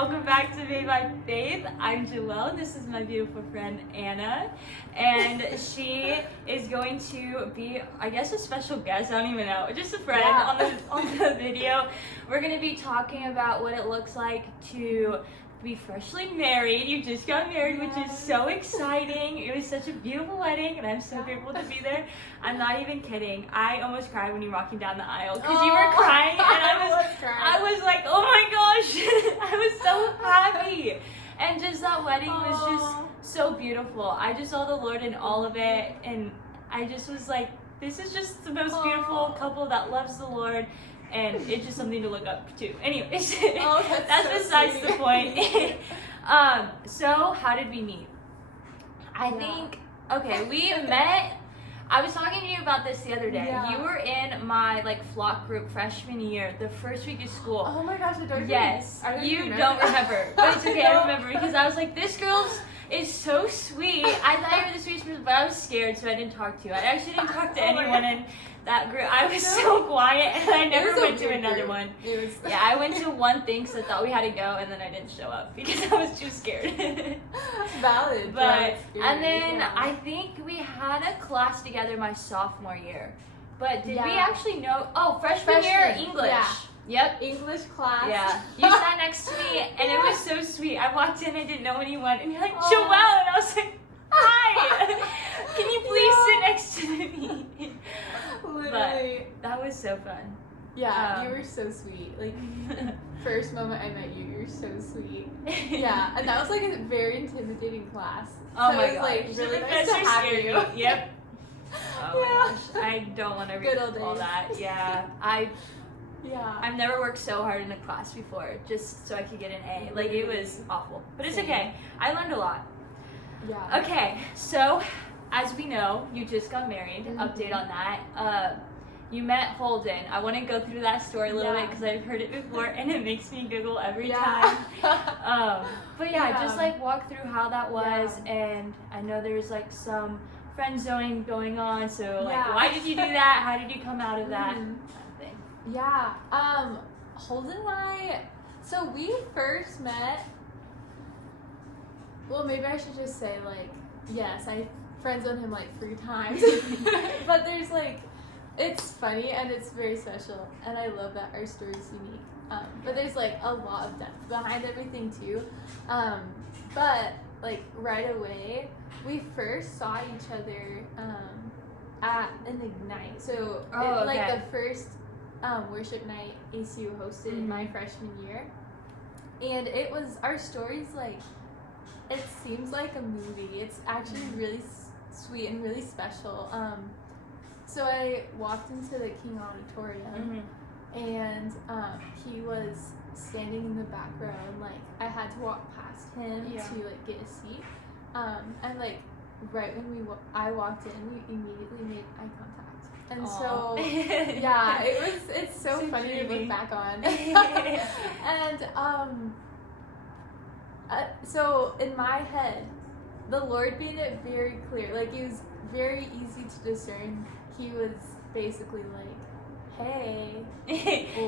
welcome back to Made by Faith. I'm Joelle. This is my beautiful friend Anna, and she is going to be, I guess, a special guest. I don't even know, just a friend on the video. We're gonna be talking about what it looks like to be freshly married. You just got married, which is so exciting. It was such a beautiful wedding, and I'm so grateful to be there. I'm not even kidding. I almost cried when you were walking down the aisle because you were crying, and I was like, oh my gosh, I was so happy. And just that wedding was just so beautiful. I just saw the Lord in all of it, and I just was like, this is just the most beautiful couple that loves the Lord. And it's just something to look up to. Anyways, that's so besides the point. So how did we meet? I think, we met, I was talking to you about this the other day. Yeah. You were in my flock group freshman year, the first week of school. Oh my gosh, I don't Yes, you don't remember. But it's okay, I remember because I was like, this girl's is so sweet. I thought you were the sweetest person, but I was scared, so I didn't talk to you. I actually didn't talk to anyone in that group. I was so quiet, and I never went to another one. Yeah, I went to one thing because I thought we had to go, and then I didn't show up because I was too scared. Valid. But and then I think we had a class together my sophomore year. But did we actually know? Oh, freshman year English. Yeah. Yep. English class. Yeah. You sat next to me, and it was so sweet. I walked in, I didn't know anyone, and you're like, Joelle, and I was like, hi. Can you please sit next to me? Literally. But that was so fun. Yeah, you were so sweet. First moment I met you, you were so sweet. Yeah, and that was a very intimidating class. Oh so my gosh. Really really nice to have you. Yep. Oh my gosh, I don't want to read all that. Yeah, I've never worked so hard in a class before just so I could get an A. It was awful. But it's okay. I learned a lot. Yeah. Okay, so as we know, you just got married. Mm-hmm. Update on that. You met Holden. I want to go through that story a little bit because I've heard it before and it makes me giggle every time. But just walk through how that was, and I know there's some friend zoning going on. So why did you do that? How did you come out of that? Mm-hmm. Yeah, Holden and I, so we first met, well, maybe I should just say, yes, I friend-zoned him 3 times, but there's it's funny and it's very special, and I love that our story is unique, but there's a lot of depth behind everything too, but right away, we first saw each other, at an Ignite, so the first worship night ACU hosted in my freshman year, and it was, our story's it seems like a movie. It's actually really sweet and really special. So I walked into the King Auditorium, and he was standing in the back row, and I had to walk past him to get a seat, and right when I walked in, we immediately made eye contact. And so, it's so funny to look back on. And, so in my head, the Lord made it very clear. It was very easy to discern. He was basically hey,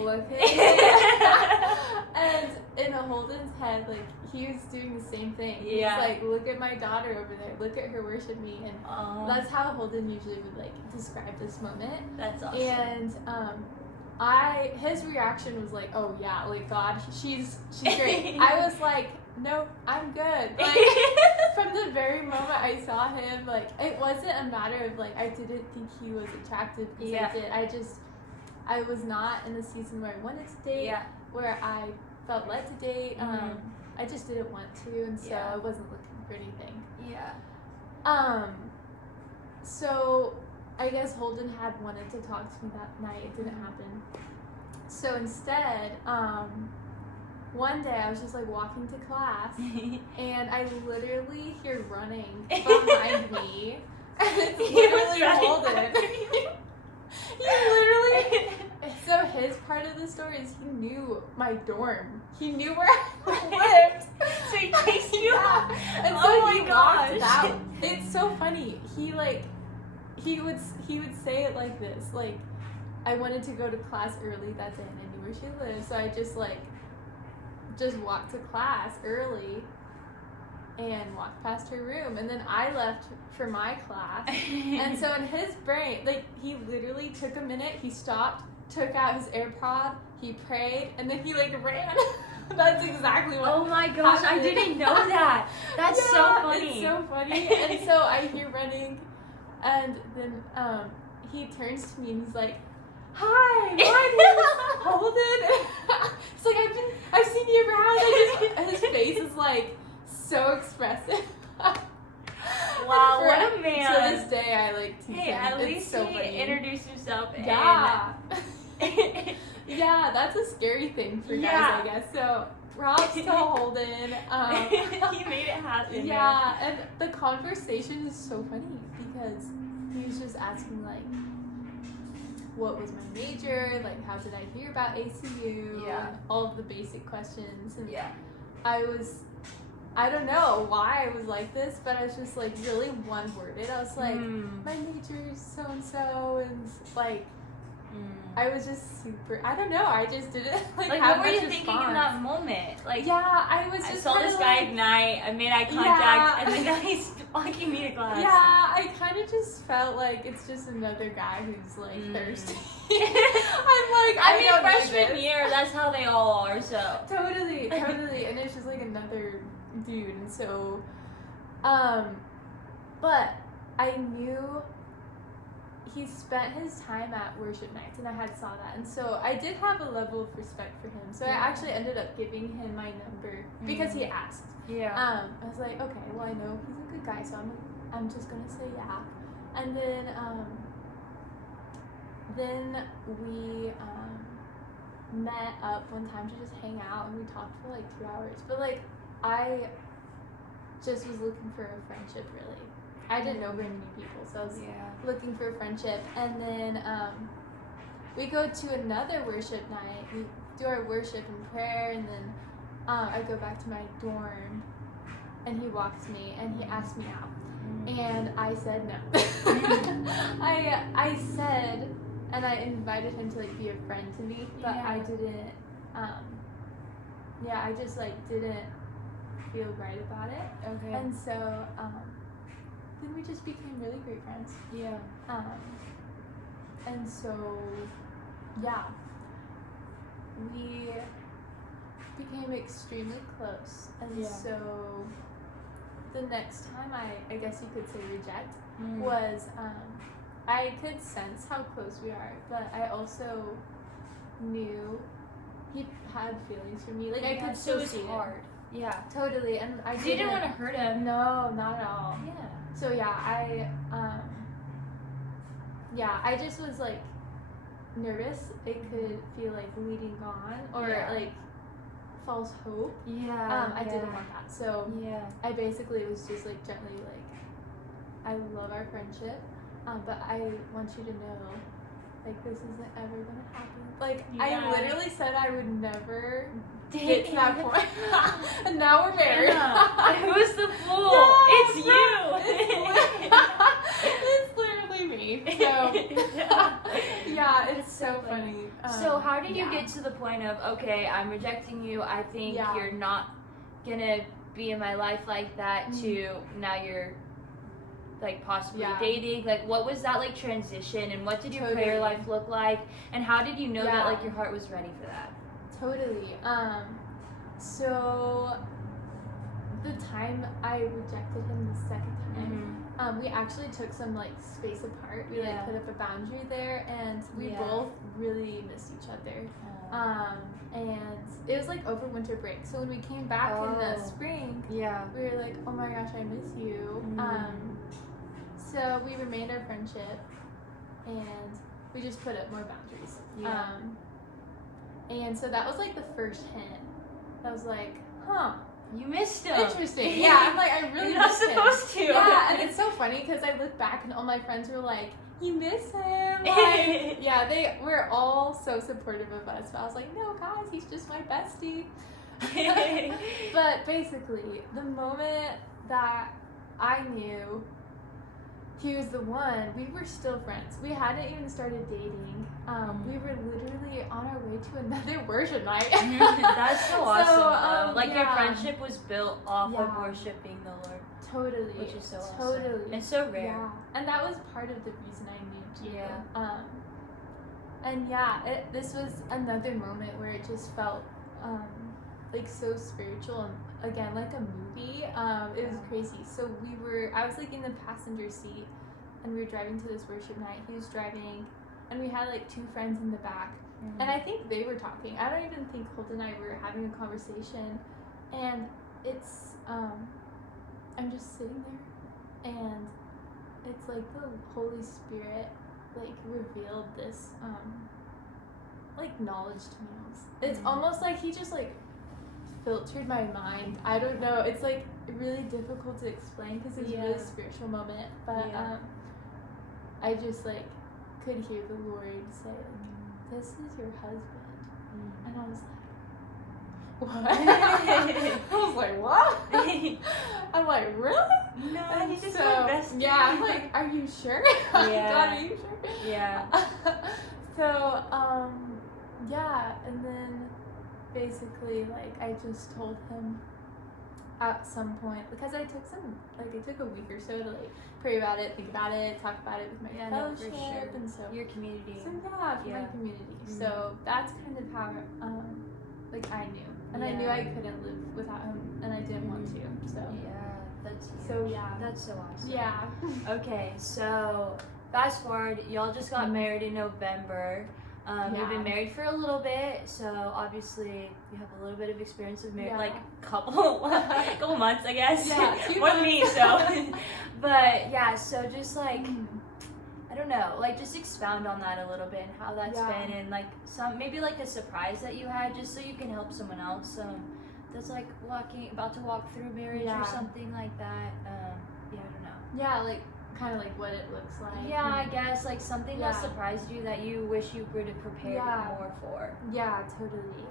look at it. And in Holden's head, he was doing the same thing. He was look at my daughter over there. Look at her worship me. And that's how Holden usually would describe this moment. That's awesome. And his reaction was oh yeah, God, she's great. I was no, I'm good. From the very moment I saw him, it wasn't a matter of I didn't think he was attractive because I did. I was not in the season where I wanted to date, where I felt led to date. I just didn't want to, and so I wasn't looking for anything. Yeah. So I guess Holden had wanted to talk to me that night. It didn't happen. So instead, one day I was just walking to class, and I literally hear running behind me, and it's literally Holden. He literally, so his part of the story is he knew my dorm. He knew where I lived. So he chased you out. And so he walked out. It's so funny. He would say it like this. I wanted to go to class early that day and I knew where she lived. So I just just walked to class early and walked past her room, and then I left for my class. And so in his brain, like, he literally took a minute, he stopped, took out his AirPod, he prayed, and then he like ran. That's exactly what Oh my gosh, happened. I didn't know that. That's Yeah, so funny. It's so funny. And so I hear running, and then he turns to me and he's like, "Hi, my name is Holden." It's like, I've seen you around. Like, his face is like so expressive. Wow, what a man. To this day, I like tease Hey, him. at It's least so he funny. introduced himself. Yeah. And Yeah, that's a scary thing for guys, Yeah. I guess. So props to Holden. he made it happen. Yeah, and the conversation is so funny because he was just asking like, what was my major? Like, how did I hear about ACU? Yeah. And all of the basic questions. And Yeah. I don't know why I was like this, but I was just like really one-worded. I was like, my major is so-and-so, and like, I was just super, I don't know, I just didn't like have what were much you thinking response. in that moment? Like, Yeah, I was just I saw kinda this guy like, ignite, I made eye contact, Yeah. and then now he's walking me to class. yeah, I kind of just felt like it's just another guy who's like thirsty. I'm like, I mean, don't need freshman this. year, that's how they all are, so. Totally, and it's just like another dude, and so, but I knew he spent his time at worship nights, and I had saw that, and so I did have a level of respect for him. So I actually ended up giving him my number because he asked. Yeah. I was like, okay, well, I know he's a good guy, so I'm just gonna say yeah. And then we met up one time to just hang out, and we talked for like 2 hours. But like, I just was looking for a friendship, really. I didn't know very many people, so I was looking for a friendship. And then we go to another worship night. We do our worship and prayer, and then I go back to my dorm, and he walks me, and he asks me out. And I said no. I said, and I invited him to like be a friend to me, but I didn't, I just like didn't feel right about it. Okay. And so, then we just became really great friends. Yeah. And so, yeah, we became extremely close. And so, the next time I guess you could say reject was, I could sense how close we are, but I also knew he had feelings for me. Like, I could so still it was see hard. it. Yeah. Totally, and I You didn't want to hurt him. No, not at all. Yeah. So I just was like nervous. It could feel like leading on or like false hope. Yeah. I didn't want that. So I basically was just like gently like, I love our friendship, but I want you to know, like, this isn't ever gonna happen. Like, I literally said I would never get to that point, and now we're married. Who's the fool? Yeah, it's you. It's literally me. So it's so funny. So how did you get to the point of, okay, I'm rejecting you, I think you're not gonna be in my life like that, to now you're like possibly dating? Like, what was that like transition, and what did your prayer life look like, and how did you know that like your heart was ready for that? Totally. So the time I rejected him the second time, we actually took some like space apart. We like put up a boundary there, and we both really missed each other. And it was like over winter break. So when we came back in the spring, we were like, oh my gosh, I miss you. So we remained our friendship, and we just put up more boundaries. And so that was like the first hint. I was like, huh. You missed him. Interesting. Yeah, I'm like, I really You're not missed him. supposed to. Yeah, and it's so funny because I look back and all my friends were like, you miss him. Like, they were all so supportive of us. But I was like, no, guys, he's just my bestie. But basically, the moment that I knew he was the one. We were still friends. We hadn't even started dating. We were literally on our way to another worship night. That's so awesome. Like your yeah. friendship was built off of worshiping the Lord. Totally. Which is so awesome. Totally. It's so rare. Yeah. And that was part of the reason I knew too. Yeah. And yeah, this was another moment where it just felt like so spiritual and again like a movie. It was crazy. So I was like in the passenger seat and we were driving to this worship night. He was driving and we had like two friends in the back. And I think they were talking. I don't even think Holden and I were having a conversation. And it's I'm just sitting there and it's like the Holy Spirit like revealed this like knowledge to me. It's almost like he just like filtered my mind. I don't know. It's like really difficult to explain because it's a really spiritual moment. But I just like could hear the Lord say, like, "This is your husband," and I was like, "What?" I was like, "What?" I'm like, "Really?" No, And he just so, invested. yeah, I'm like, "Are you sure?" Yeah. God, are you sure? Yeah. So, yeah, and then basically, like, I just told him at some point, because it took a week or so to, like, pray about it, think about it, talk about it with my fellowship, for sure. and so, Your community. for my community. So, that's kind of how, like, I knew. And I knew I couldn't live without him, and I didn't want to, so. Yeah, that's huge. So, yeah. That's so awesome. Yeah. Okay, so fast forward, y'all just got married in November. You've been married for a little bit, so obviously you have a little bit of experience of marriage, like couple months, I guess. Yeah, more than me. So, but yeah, so just like I don't know, like just expound on that a little bit and how that's been, and like maybe like a surprise that you had, just so you can help someone else that's like about to walk through marriage or something like that. Yeah, I don't know. Yeah, like kind of like what it looks like. Yeah, I guess like something that surprised you that you wish you would have prepared more for. Yeah, totally.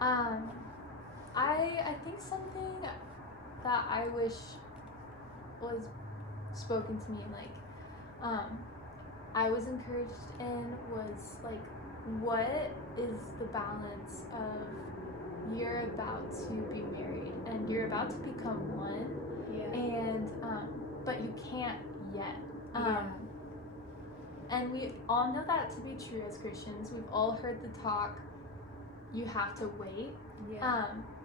I think something that I wish was spoken to me, like I was encouraged in, was like, what is the balance of you're about to be married and you're about to become one, and but you can't yet. And we all know that to be true as Christians. We've all heard the talk, you have to wait.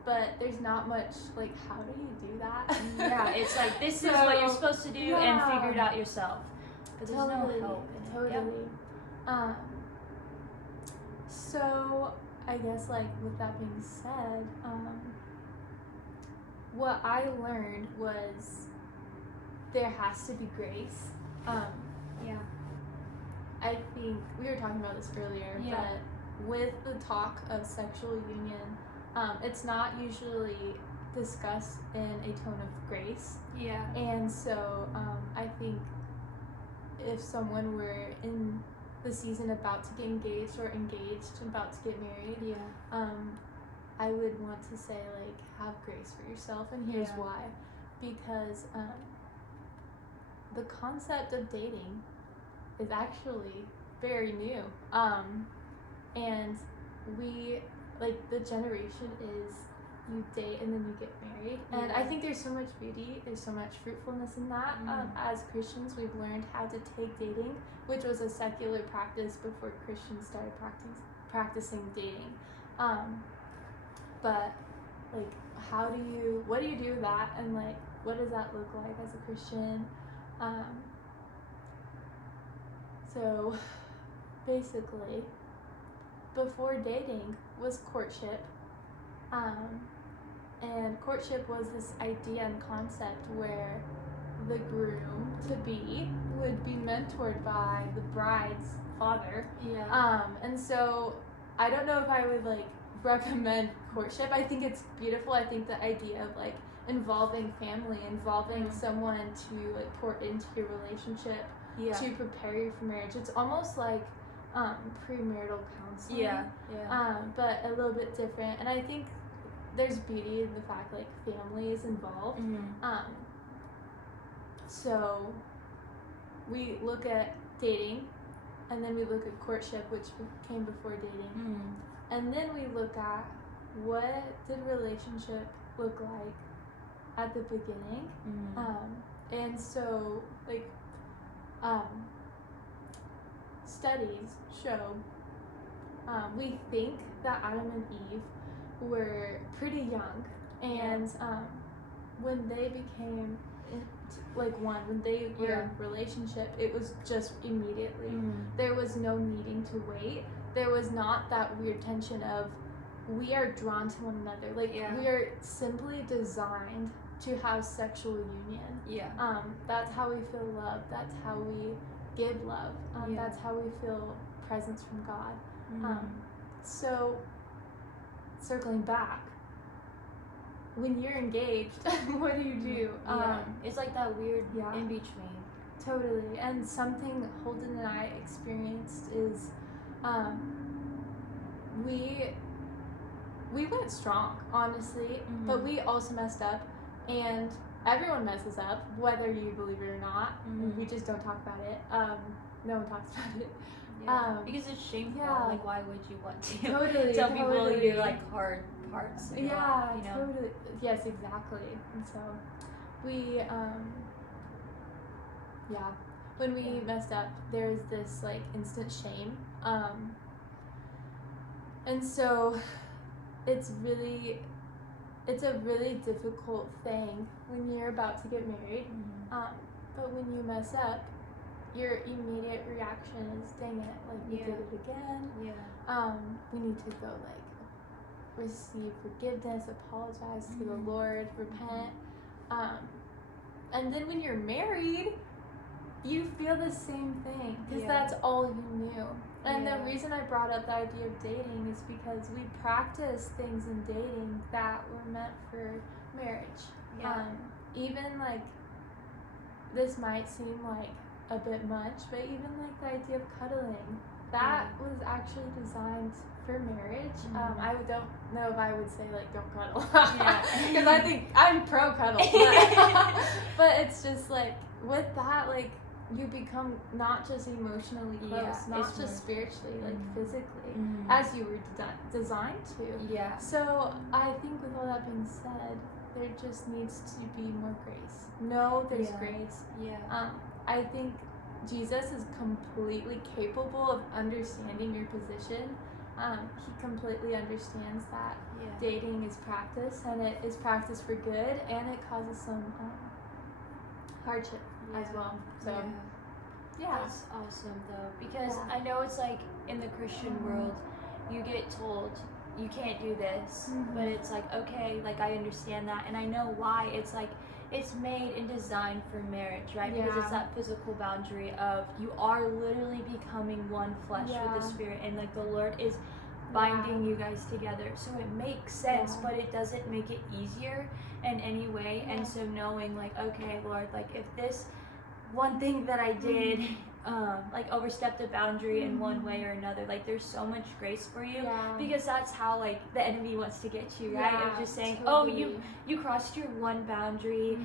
But there's not much, like, how do you do that? Yeah, it's like, this is what you're supposed to do and figure it out yourself. But there's no help in it. Totally. So, I guess, like, with that being said, what I learned was there has to be grace. I think we were talking about this earlier, but with the talk of sexual union, it's not usually discussed in a tone of grace. And so I think if someone were in the season about to get engaged or about to get married, I would want to say, like, have grace for yourself, and here's why. Because the concept of dating is actually very new. And we, like, the generation is you date and then you get married. And I think there's so much beauty, there's so much fruitfulness in that. As Christians, we've learned how to take dating, which was a secular practice before Christians started practicing dating. But, like, what do you do with that? And, like, what does that look like as a Christian? So, basically, before dating was courtship. And courtship was this idea and concept where the groom-to-be would be mentored by the bride's father. And so, I don't know if I would, like, recommend courtship. I think it's beautiful. I think the idea of, like, involving family, involving someone to, like, pour into your relationship to prepare you for marriage. It's almost like premarital counseling. But a little bit different. And I think there's beauty in the fact, like, family is involved. So we look at dating, and then we look at courtship, which came before dating, and then we look at what did relationship look like at the beginning. And so like studies show, we think that Adam and Eve were pretty young, and when they became when they were in relationship, it was just immediately. There was no needing to wait. There was not that weird tension of we are drawn to one another. We are simply designed to have sexual union. That's how we feel love. That's how we give love. That's how we feel presence from God. So circling back, when you're engaged, what do you do? It's like that weird in between. Totally. And something Holden and I experienced is we went strong, honestly, but we also messed up, and everyone messes up, whether you believe it or not. We just don't talk about it. No one talks about it. Because it's shameful. Like, why would you want to tell people your like hard parts? Totally. Yes, exactly. And so we when we messed up, there's this like instant shame, and so it's a really difficult thing when you're about to get married. But when you mess up, your immediate reaction is, dang it, like we did it again. We need to go like receive forgiveness, apologize to the Lord, repent. And then when you're married, you feel the same thing, because that's all you knew. And the reason I brought up the idea of dating is because we practice things in dating that were meant for marriage. Even like, this might seem like a bit much, but even like the idea of cuddling, that was actually designed for marriage. I don't know if I would say like don't cuddle, because I think I'm pro cuddle, but it's just like with that, like you become not just emotionally close, not just spiritually, like physically, as you were designed to. So I think with all that being said, there just needs to be more grace. No, there's grace. I think Jesus is completely capable of understanding your position. He completely understands that dating is practice, and it is practice for good, and it causes some hardship as well. So that's awesome though, because I know it's like in the Christian world, you get told you can't do this, but it's like, okay, like I understand that, and I know why. It's like it's made and designed for marriage, right? Because it's that physical boundary of you are literally becoming one flesh with the Spirit, and like the Lord is binding you guys together. So it makes sense, but it doesn't make it easier in any way. And so knowing like, okay, Lord, like if this one thing that I did like overstepped a boundary in one way or another, like there's so much grace for you, because that's how like the enemy wants to get you, right? Of just saying, oh, you crossed your one boundary,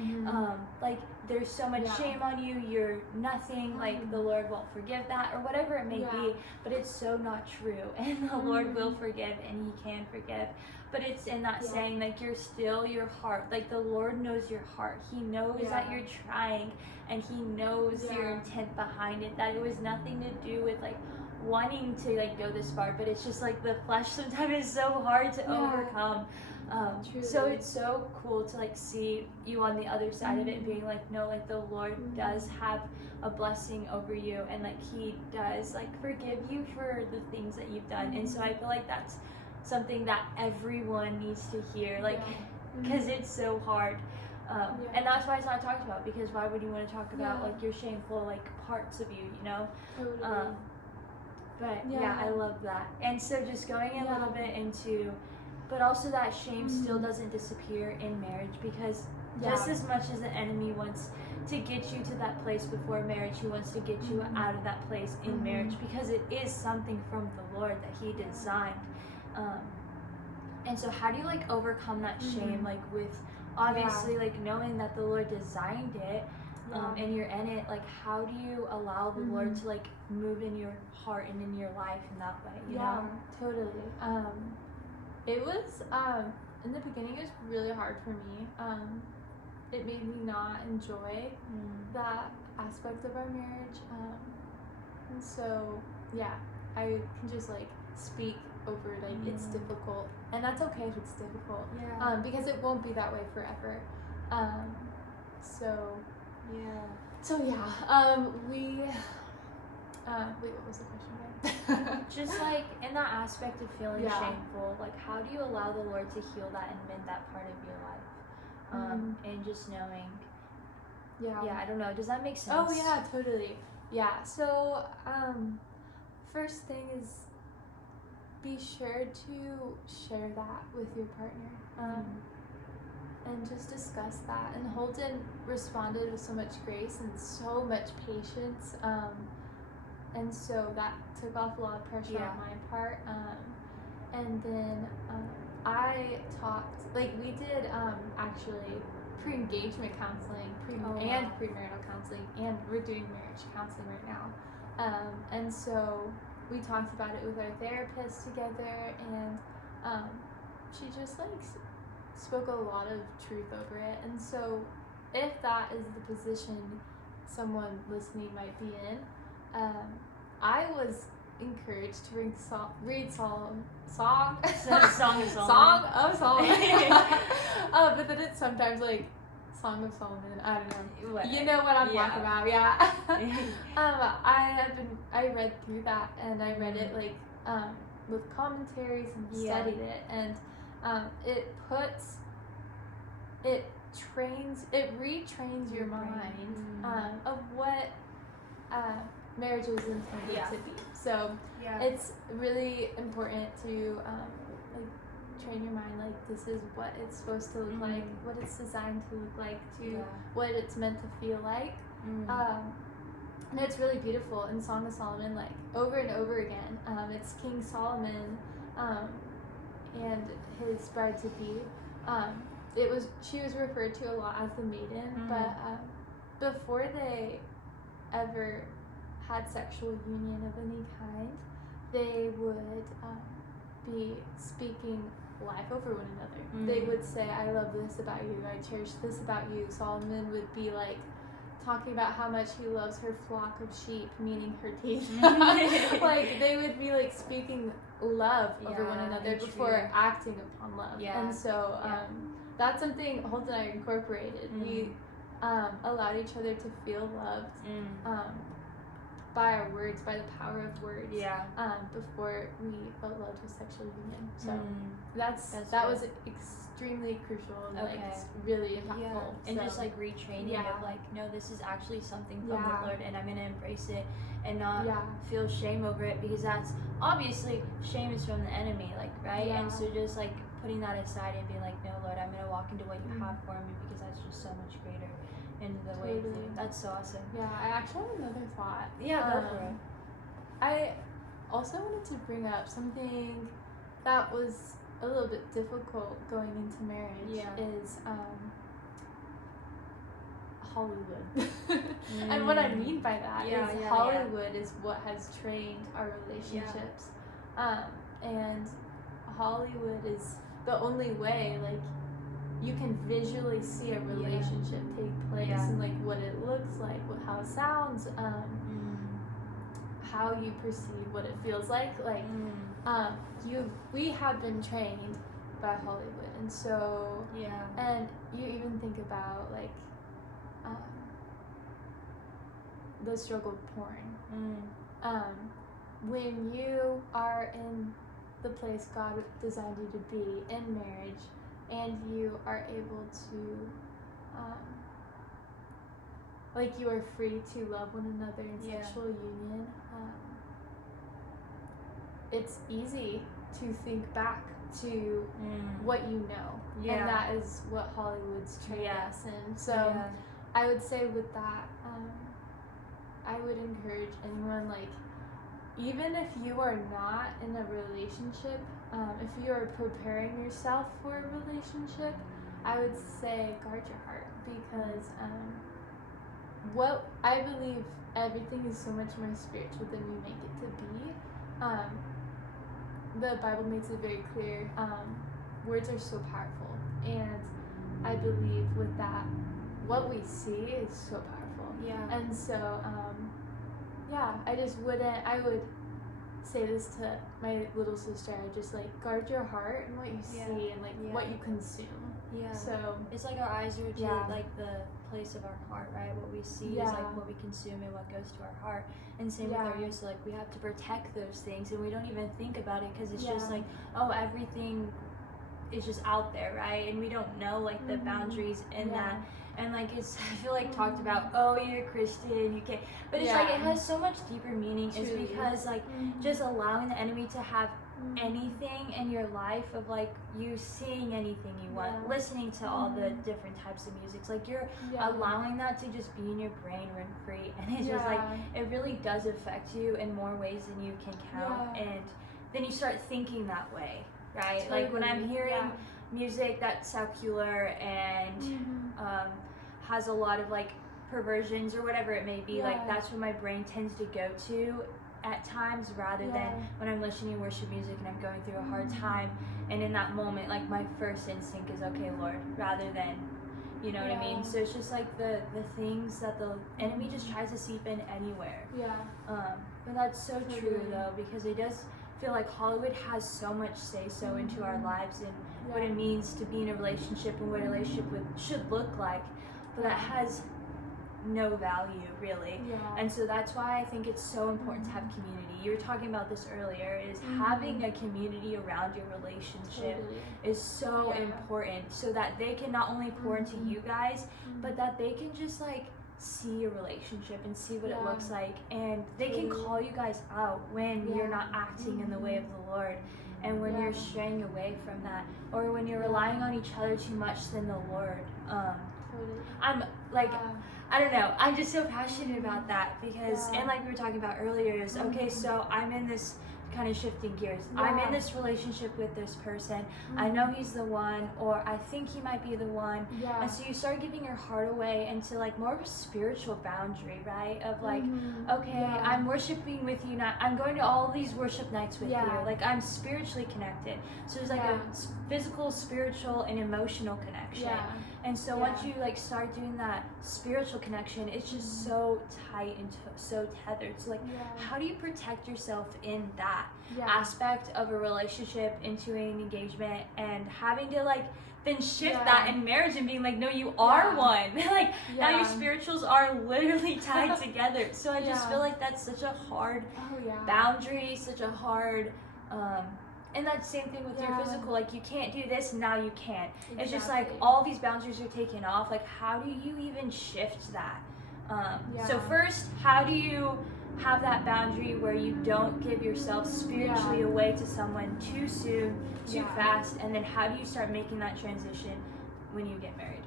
like there's so much shame on you, you're nothing, like the Lord won't forgive that, or whatever it may be. But it's so not true, and the Lord will forgive, and He can forgive. But it's in that saying, like, you're still your heart. Like, the Lord knows your heart. He knows that you're trying, and He knows your intent behind it. That it was nothing to do with, like, wanting to, like, go this far. But it's just, like, the flesh sometimes is so hard to overcome. So it's so cool to, like, see you on the other side of it and being like, no, like, the Lord does have a blessing over you. And, like, He does, like, forgive you for the things that you've done. And so I feel like that's something that everyone needs to hear, like, because it's so hard, and that's why it's not talked about, because why would you want to talk about like your shameful like parts of you, you know? But I love that. And so just going a little bit into, but also that shame still doesn't disappear in marriage, because just as much as the enemy wants to get you to that place before marriage, he wants to get you out of that place in marriage, because it is something from the Lord that He designed. And so how do you like overcome that shame, like with obviously like knowing that the Lord designed it, and you're in it, like how do you allow the Lord to like move in your heart and in your life in that way, you know? Totally. It was in the beginning it was really hard for me. It made me not enjoy that aspect of our marriage, and so I can just like speak over like it's difficult, and that's okay if it's difficult, because it won't be that way forever. Wait, what was the question again? Just like in that aspect of feeling shameful, like how do you allow the Lord to heal that and mend that part of your life? And just knowing. I don't know. Does that make sense? Oh yeah, totally. Yeah. So first thing is be sure to share that with your partner. And just discuss that. And Holden responded with so much grace and so much patience. And so that took off a lot of pressure on my part. And then I talked, like we did actually pre-engagement counseling, and premarital counseling, and we're doing marriage counseling right now. And so we talked about it with our therapist together, and she just like spoke a lot of truth over it. And so if that is the position someone listening might be in, I was encouraged to read Song of Solomon. But then it's sometimes like Song of Solomon, I don't know. You know what I'm talking about, I read through that, and I read it like with commentaries and studied it, and it retrains your mind of what marriage is intended to be. So it's really important to like train your mind, like this is what it's supposed to look like, what it's designed to look like, to what it's meant to feel like. And it's really beautiful in Song of Solomon, like over and over again. It's King Solomon and his bride to be. She was referred to a lot as the maiden, but before they ever had sexual union of any kind, they would be speaking life over one another. They would say, I love this about you, I cherish this about you. Solomon would be like talking about how much he loves her flock of sheep, meaning her teeth. Like they would be like speaking love over one another before acting upon love. And so that's something Holden and I incorporated. We allowed each other to feel loved by our words, by the power of words, before we felt loved with sexual union. So that was extremely crucial and like really impactful. And just like retraining of like, no, this is actually something from the Lord, and I'm gonna embrace it and not feel shame over it, because that's obviously shame is from the enemy, like and so just like putting that aside and being like, no, Lord, I'm gonna walk into what you have for me, because that's just so much greater. Into the way of it. That's so awesome. Yeah, I actually have another thought. Go for it. I also wanted to bring up something that was a little bit difficult going into marriage is Hollywood. And what I mean by that is Hollywood is what has trained our relationships. And Hollywood is the only way, like, you can visually see a relationship take place and like what it looks like, how it sounds, how you perceive what it feels like. Like we have been trained by Hollywood, and so and you even think about like the struggle of porn. When you are in the place God designed you to be in marriage, and you are able to, like you are free to love one another in sexual union, it's easy to think back to what you know, and that is what Hollywood's trained us in. So I would say with that, I would encourage anyone, like, even if you are not in a relationship, if you are preparing yourself for a relationship, I would say guard your heart, because what I believe everything is so much more spiritual than we make it to be. The Bible makes it very clear. Words are so powerful, and I believe with that, what we see is so powerful. Yeah. And so, I would say this to my little sister. I just like guard your heart and what you see and like what you consume. Yeah. So it's like our eyes are to like the place of our heart, right? What we see is like what we consume and what goes to our heart. And same with our ears. So like we have to protect those things, and we don't even think about it because it's just like, oh, everything is just out there, right? And we don't know like the boundaries in that. And like it's, I feel like talked about, oh, you're a Christian, you can't, but it's like it has so much deeper meaning. Is because like just allowing the enemy to have anything in your life of like you seeing anything you want, listening to all the different types of music, like you're allowing that to just be in your brain rent free, and it's just like it really does affect you in more ways than you can count, and then you start thinking that way, right? Like when I'm hearing music that's secular and has a lot of like perversions or whatever it may be, like that's what my brain tends to go to at times, rather than when I'm listening to worship music and I'm going through a hard time, and in that moment like my first instinct is, okay, Lord, rather than, you know what I mean? So it's just like the things that the enemy just tries to seep in anywhere. But that's so true though, because it does feel like Hollywood has so much say so into our lives and what it means to be in a relationship and what a relationship should look like, but that has no value really. And so that's why I think it's so important to have community. You were talking about this earlier, is having a community around your relationship is so important, so that they can not only pour into you guys, but that they can just like see your relationship and see what it looks like, and they can call you guys out when you're not acting in the way of the Lord, and when you're straying away from that, or when you're relying on each other too much than the Lord. I'm like, I don't know, I'm just so passionate about that because, and like we were talking about earlier, is okay, so I'm in this kind of shifting gears. I'm in this relationship with this person. I know he's the one, or I think he might be the one. And so you start giving your heart away into like more of a spiritual boundary, right? Of like, okay, I'm worshiping with you now. I'm going to all these worship nights with you. Like I'm spiritually connected. So there's like a physical, spiritual, and emotional connection. And so once you like start doing that spiritual connection, it's just so tight and so tethered. So like, how do you protect yourself in that aspect of a relationship into an engagement, and having to like then shift that in marriage and being like, no, you are one. Like now your spirituals are literally tied together. So I just feel like that's such a hard boundary, such a hard and that same thing with your physical, like you can't do this, now you can. It's just like all these boundaries are taken off. Like how do you even shift that? So first, how do you have that boundary where you don't give yourself spiritually away to someone too soon, too fast, and then how do you start making that transition when you get married?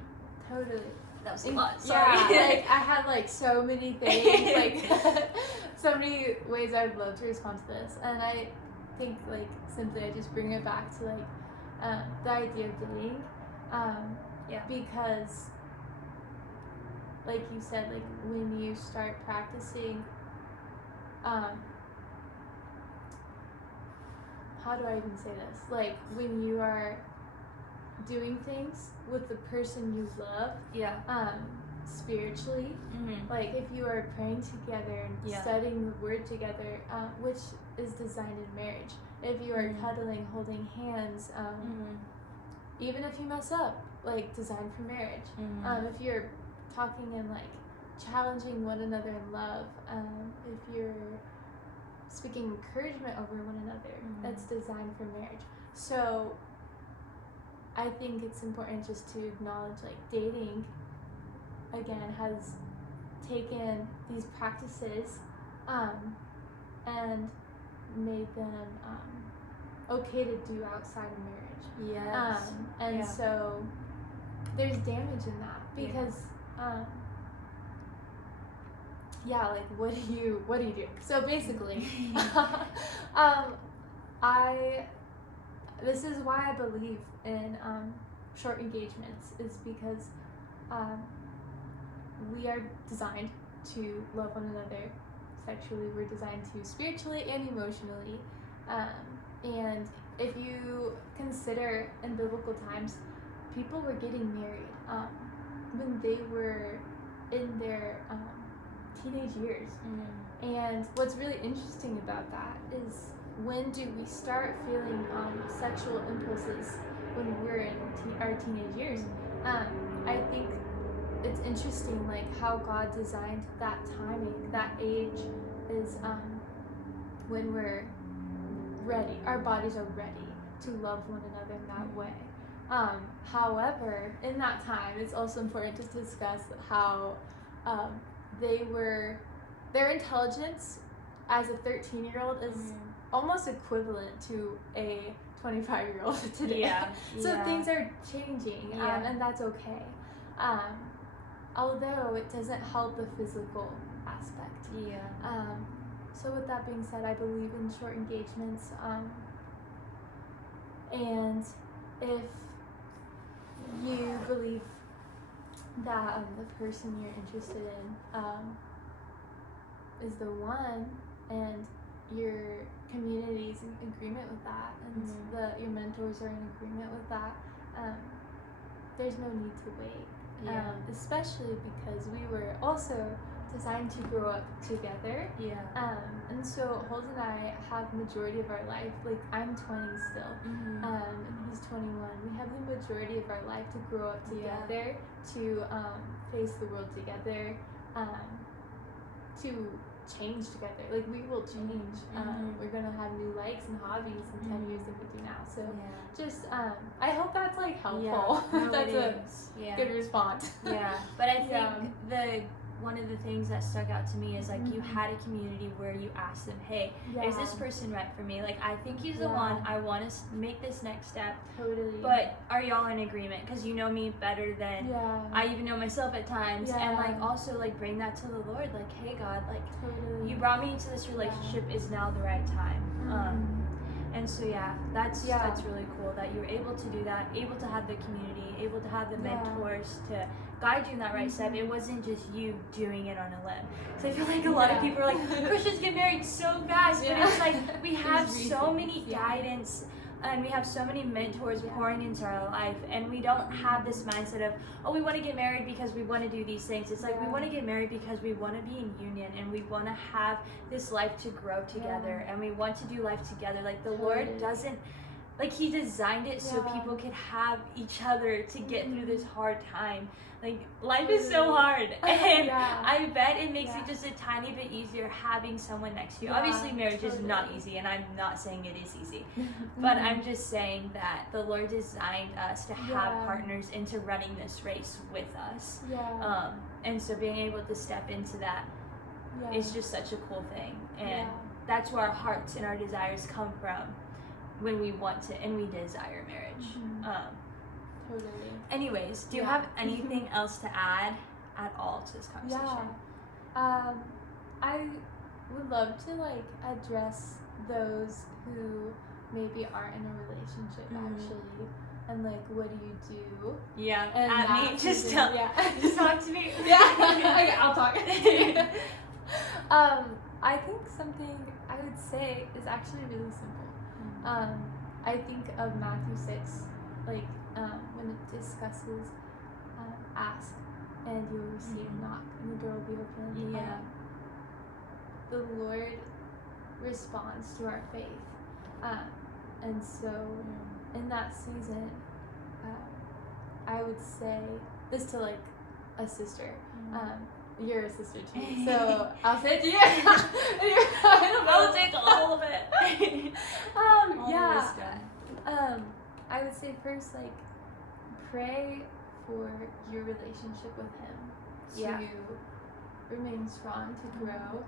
Totally. That was a lot, sorry. Like I had like so many things, like so many ways I'd love to respond to this, and I think like simply I just bring it back to like the idea of dating, because like you said, like when you start practicing, how do I even say this, like when you are doing things with the person you love, spiritually, like if you are praying together and studying the word together, which is designed in marriage, if you are cuddling, holding hands, even if you mess up, like designed for marriage, if you're talking and like challenging one another in love, if you're speaking encouragement over one another, that's designed for marriage. So I think it's important just to acknowledge like dating again has taken these practices and made them okay to do outside of marriage. And so there's damage in that because like what do you do? So basically this is why I believe in short engagements, is because we are designed to love one another sexually. We're designed to spiritually and emotionally. And if you consider in biblical times, people were getting married when they were in their teenage years. And what's really interesting about that is, when do we start feeling sexual impulses? When we're in our teenage years. I think it's interesting, like how God designed that timing. That age is when we're ready. Our bodies are ready to love one another in that way. However, in that time, it's also important to discuss how their intelligence as a 13-year-old is almost equivalent to a 25-year-old today. So things are changing, and that's okay. Although it doesn't help the physical aspect. So with that being said, I believe in short engagements. And if you believe that the person you're interested in is the one, and your community's in agreement with that, and your mentors are in agreement with that, there's no need to wait. Especially because we were also designed to grow up together. And so Holden and I have majority of our life, like I'm 20 still, and he's 21. We have the majority of our life to grow up together, to face the world together, to change together. Like, we will change. We're gonna have new likes and hobbies in 10 years than we do now. So just I hope that's like helpful. That's a good response. But I think one of the things that stuck out to me is like you had a community where you asked them, hey, is this person right for me? Like, I think he's the one. I want to make this next step. But are y'all in agreement? Because you know me better than I even know myself at times. And like also like bring that to the Lord. Like, hey God, like you brought me into this relationship. Is now the right time? And so that's really cool that you were able to do that, able to have the community, able to have the mentors to guide you in that right step. It wasn't just you doing it on a limb. So I feel like a lot of people are like, Christians get married so fast, but it's like we have so many guidance and we have so many mentors pouring into our life, and we don't have this mindset of, oh, we want to get married because we want to do these things. It's like we want to get married because we want to be in union, and we want to have this life to grow together, and we want to do life together. Like, the Lord doesn't, like, he designed it so people could have each other to get through this hard time. Like, life is so hard, and I bet it makes it just a tiny bit easier having someone next to you. Obviously, marriage is not easy, and I'm not saying it is easy, but I'm just saying that the Lord designed us to have partners into running this race with us. And so being able to step into that is just such a cool thing, and that's where our hearts and our desires come from when we want to and we desire marriage. Anyways, do you have anything else to add at all to this conversation? I would love to like address those who maybe aren't in a relationship actually, and like, what do you do? And at me, just tell, just talk to me. Okay, I'll talk. I think something I would say is actually really simple. I think of Matthew 6, like when it discusses ask and you will receive, knock and the door will be opened. The Lord responds to our faith, and so in that season, I would say this to like a sister. You're a sister too, so I'll say it to you. I'll take all of it. I would say first, like, pray for your relationship with Him to remain strong, to grow.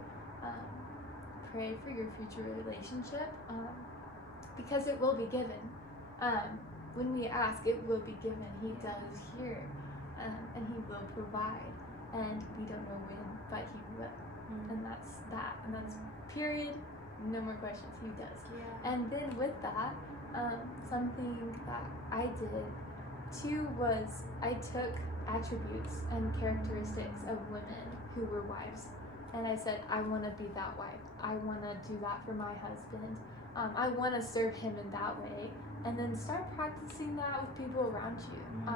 Pray for your future relationship, because it will be given. When we ask, it will be given. He does hear, and He will provide. And we don't know when, but He will. And that's that. And that's period. No more questions. He does. And then with that, something that I did 2 was I took attributes and characteristics of women who were wives, and I said, I want to be that wife. I want to do that for my husband. I want to serve him in that way. And then start practicing that with people around you.